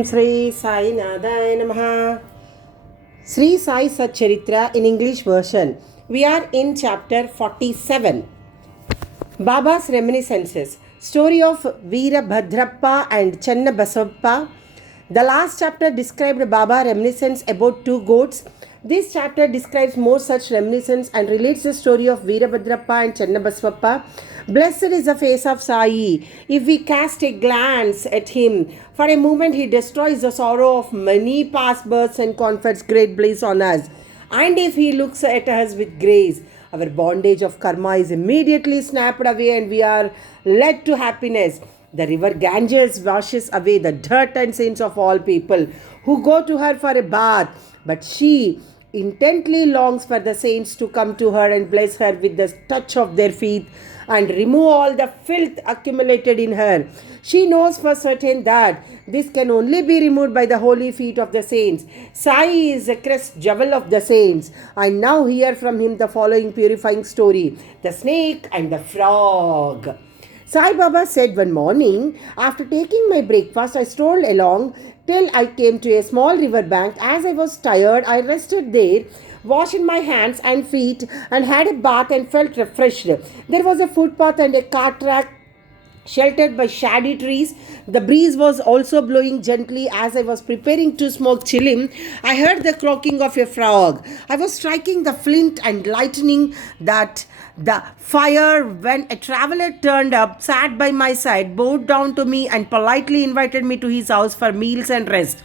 Sri Sai Nadaya Namaha. Sri Sai Satcharitra in English version. We are in chapter 47. Baba's Reminiscences. Story of Veerabhadrappa and Channabasappa. The last chapter described Baba reminiscence about two goats. This chapter describes more such reminiscence and relates the story of Veerabhadrappa and Channabasappa. Blessed is the face of Sai. If we cast a glance at him, for a moment he destroys the sorrow of many past births and confers great bliss on us. And if he looks at us with grace, our bondage of karma is immediately snapped away and we are led to happiness. The river Ganges washes away the dirt and sins of all people who go to her for a bath, but she intently longs for the saints to come to her and bless her with the touch of their feet and remove all the filth accumulated in her. She knows for certain that this can only be removed by the holy feet of the saints. Sai is the crest jewel of the saints. And now hear from him the following purifying story: the snake and the frog. Sai Baba said one morning, after taking my breakfast, I strolled along till I came to a small river bank. As I was tired, I rested there, washed my hands and feet, and had a bath and felt refreshed. There was a footpath and a cart track sheltered by shady trees. The breeze was also blowing gently. As I was preparing to smoke chilim, I heard the croaking of a frog. I was striking the flint and lighting the fire when a traveler turned up, sat by my side, bowed down to me, and politely invited me to his house for meals and rest.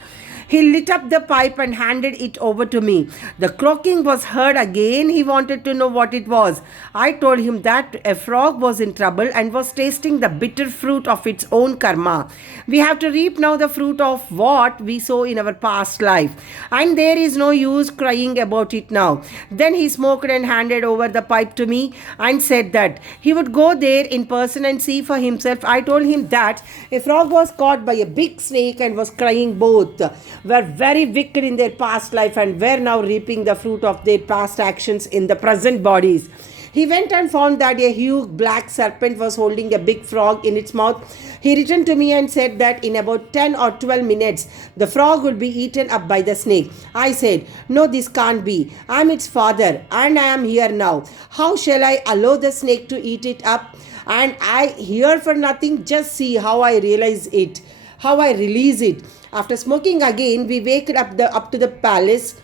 He lit up the pipe and handed it over to me. The croaking was heard again. He wanted to know what it was. I told him that a frog was in trouble and was tasting the bitter fruit of its own karma. We have to reap now the fruit of what we sow in our past life, and there is no use crying about it now. Then he smoked and handed over the pipe to me and said that he would go there in person and see for himself. I told him that a frog was caught by a big snake and was crying. Both were very wicked in their past life and were now reaping the fruit of their past actions in the present bodies. He went and found that a huge black serpent was holding a big frog in its mouth. He returned to me and said that in about 10 or 12 minutes, the frog would be eaten up by the snake. I said, "No, this can't be. I am its father and I am here now. How shall I allow the snake to eat it up? And I here for nothing. Just see how I realize it, how I release it." After smoking again, we waked up to the palace.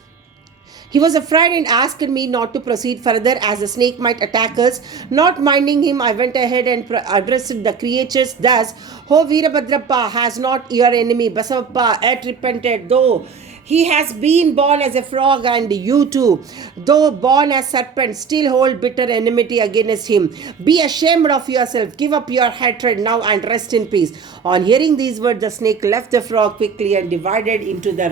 He was afraid and asked me not to proceed further as the snake might attack us. Not minding him, I went ahead and addressed the creatures thus: "O Veerabhadrappa has not your enemy Basavappa yet repented, though he has been born as a frog, and you too, though born as serpent, still hold bitter enmity against him. Be ashamed of yourself. Give up your hatred now and rest in peace." On hearing these words, the snake left the frog quickly and dived into the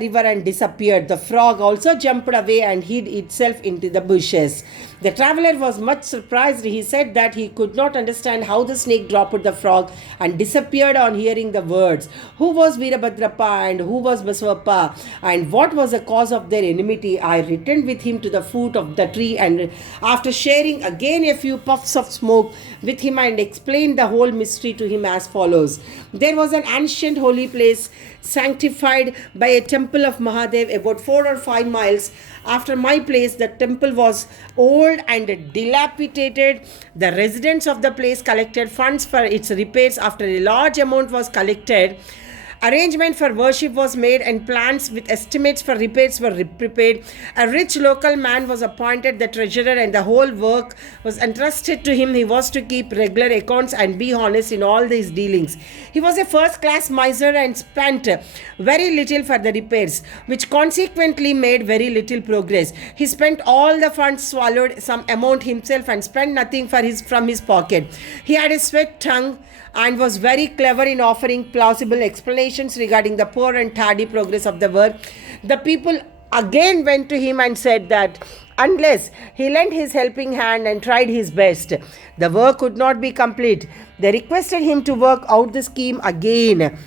river and disappeared. The frog also jumped away and hid itself into the bushes. The traveler was much surprised. He said that he could not understand how the snake dropped the frog and disappeared on hearing the words. Who was Veerabhadrappa and who was Basavappa, and what was the cause of their enmity? I returned with him to the foot of the tree, and after sharing again a few puffs of smoke with him, and explained the whole mystery to him as follows. There was an ancient holy place sanctified by a temple of Mahadev about 4 or 5 miles after my place. The temple was old and dilapidated. The residents of the place collected funds for its repairs. After a large amount was collected, arrangement for worship was made and plans with estimates for repairs were prepared. A rich local man was appointed the treasurer and the whole work was entrusted to him. He was to keep regular accounts and be honest in all these dealings. He was a first-class miser and spent very little for the repairs, which consequently made very little progress. He spent all the funds, swallowed some amount himself, and spent nothing from his pocket. He had a sweet tongue and was very clever in offering plausible explanations regarding the poor and tardy progress of the work. The people again went to him and said that unless he lent his helping hand and tried his best, the work could not be complete. They requested him to work out the scheme again,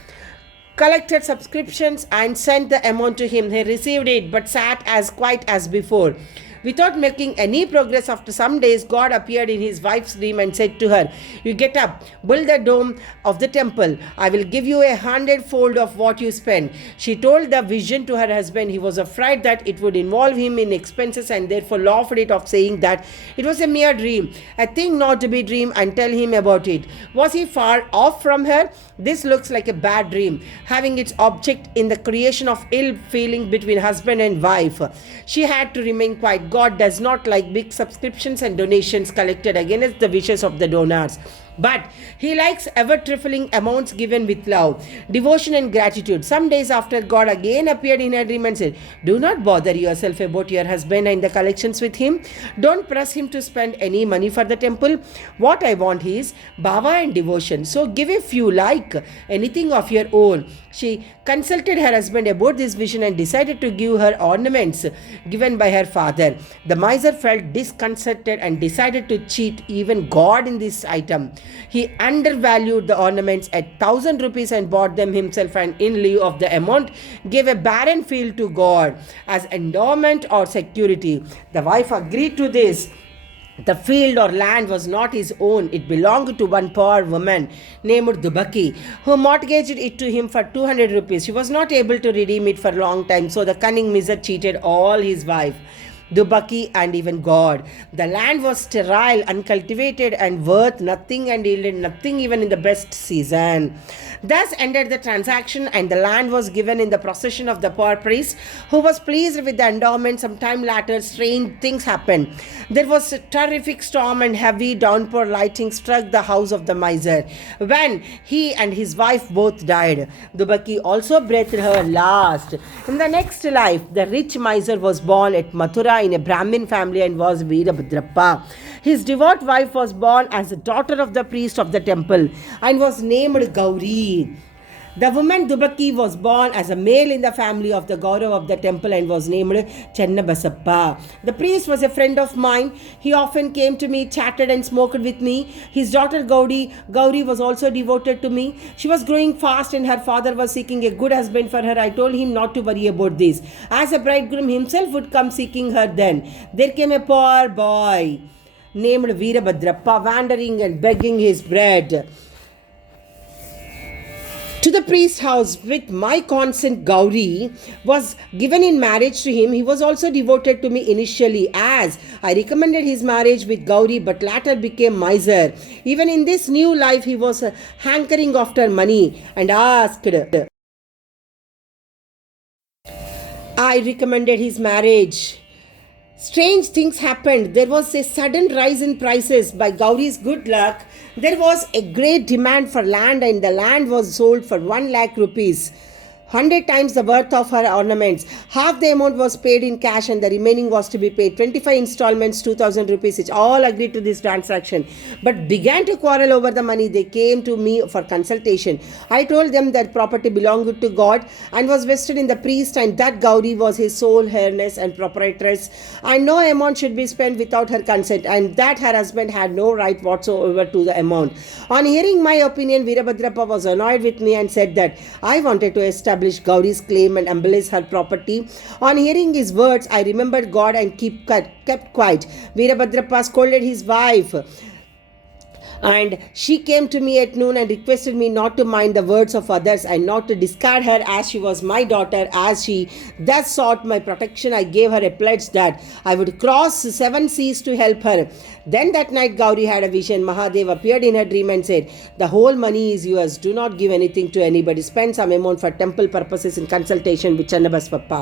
collected subscriptions and sent the amount to him. He received it but sat as quiet as before. Without making any progress, after some days, God appeared in his wife's dream and said to her, "You get up, build the dome of the temple. I will give you 100-fold of what you spend." She told the vision to her husband. He was afraid that it would involve him in expenses and therefore laughed it off, saying that it was a mere dream, a thing not to be dreamed, and tell him about it. Was he far off from her? This looks like a bad dream, having its object in the creation of ill feeling between husband and wife. She had to remain quiet. God does not like big subscriptions and donations collected against the wishes of the donors, but he likes ever trifling amounts given with love, devotion, and gratitude. Some days after, God again appeared in her dream and said, "Do not bother yourself about your husband and the collections with him. Don't press him to spend any money for the temple. What I want is bhava and devotion. So give a few, like anything of your own." She consulted her husband about this vision and decided to give her ornaments given by her father. The miser felt disconcerted and decided to cheat even God in this item. He undervalued the ornaments at 1,000 rupees and bought them himself, and in lieu of the amount gave a barren field to God as endowment or security. The wife agreed to this. The field or land was not his own. It belonged to one poor woman named Dubaki, who mortgaged it to him for 200 rupees. She was not able to redeem it for a long time, so the cunning miser cheated all his wife, Dubaki, and even God. The land was sterile, uncultivated, and worth nothing, and yielded nothing even in the best season. Thus ended the transaction, and the land was given in the possession of the poor priest, who was pleased with the endowment. Some time later, strange things happened. There was a terrific storm, and heavy downpour lightning struck the house of the miser, when he and his wife both died. Dubaki also breathed her last. In the next life, the rich miser was born at Mathura in a Brahmin family and was Veerabhadrappa. His devout wife was born as a daughter of the priest of the temple and was named Gauri. The woman Dubaki was born as a male in the family of the Gaurav of the temple and was named Channabasappa. The priest was a friend of mine. He often came to me, chatted and smoked with me. His daughter Gauri was also devoted to me. She was growing fast and her father was seeking a good husband for her. I told him not to worry about this, as a bridegroom himself would come seeking her then. There came a poor boy named Veerabhadrappa, wandering and begging his bread to the priest's house. With my consent, Gauri was given in marriage to him. He was also devoted to me initially, as I recommended his marriage with Gauri, but later became miser. Even in this new life, he was hankering after money and asked. I recommended his marriage. Strange things happened. There was a sudden rise in prices. By Gauri's good luck, there was a great demand for land, and the land was sold for 1 lakh rupees. 100 times the worth of her ornaments. Half the amount was paid in cash and the remaining was to be paid 25 installments, 2,000 rupees each. All agreed to this transaction, but began to quarrel over the money. They came to me for consultation. I told them that property belonged to God and was vested in the priest, and that Gauri was his sole heiress and proprietress, and no amount should be spent without her consent, and that her husband had no right whatsoever to the amount. On hearing my opinion, Veerabhadrappa was annoyed with me and said that I wanted to establish Gauri's claim and embellish her property. On hearing his words, I remembered God and kept quiet. Veerabhadrappa scolded his wife, and she came to me at noon and requested me not to mind the words of others and not to discard her, as she was my daughter. As she thus sought my protection, I gave her a pledge that I would cross 7 seas to help her. Then that night Gauri had a vision. Mahadev appeared in her dream and said, "The whole money is yours. Do not give anything to anybody. Spend some amount for temple purposes in consultation with Channabasappa.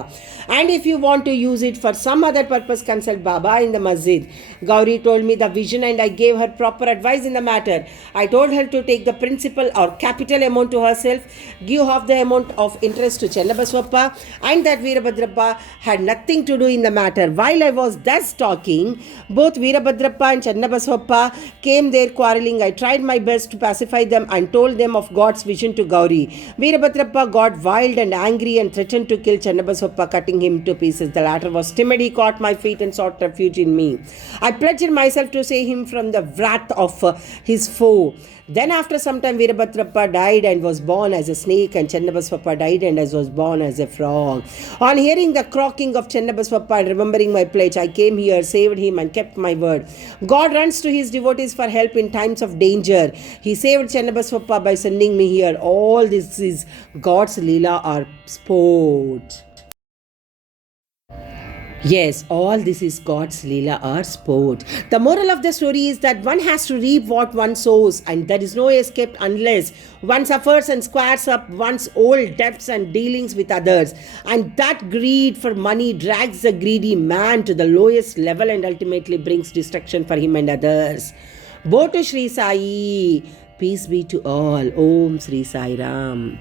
And if you want to use it for some other purpose, consult Baba in the masjid." Gauri told me the vision and I gave her proper advice in the matter. I told her to take the principal or capital amount to herself, give half the amount of interest to Channabasappa, and that Veerabhadrappa had nothing to do in the matter. While I was thus talking, both Veerabhadrappa and Channabasappa came there quarreling. I tried my best to pacify them and told them of God's vision to Gauri. Veerabhadrappa got wild and angry and threatened to kill Channabasappa, cutting him to pieces. The latter was timid. He caught my feet and sought refuge in me. I pledged myself to save him from the wrath of his foe. Then after some time, Virabhadrappa died and was born as a snake, and Chennabaswappa died and was born as a frog. On hearing the croaking of Chennabaswappa and remembering my pledge, I came here, saved him, and kept my word. God runs to his devotees for help in times of danger. He saved Chennabaswappa by sending me here. All this is God's Leela or sport. Yes, all this is God's Leela or sport. The moral of the story is that one has to reap what one sows, and there is no escape unless one suffers and squares up one's old debts and dealings with others. And that greed for money drags the greedy man to the lowest level and ultimately brings destruction for him and others. Bo to Sri Sai. Peace be to all. Om Sri Sai Ram.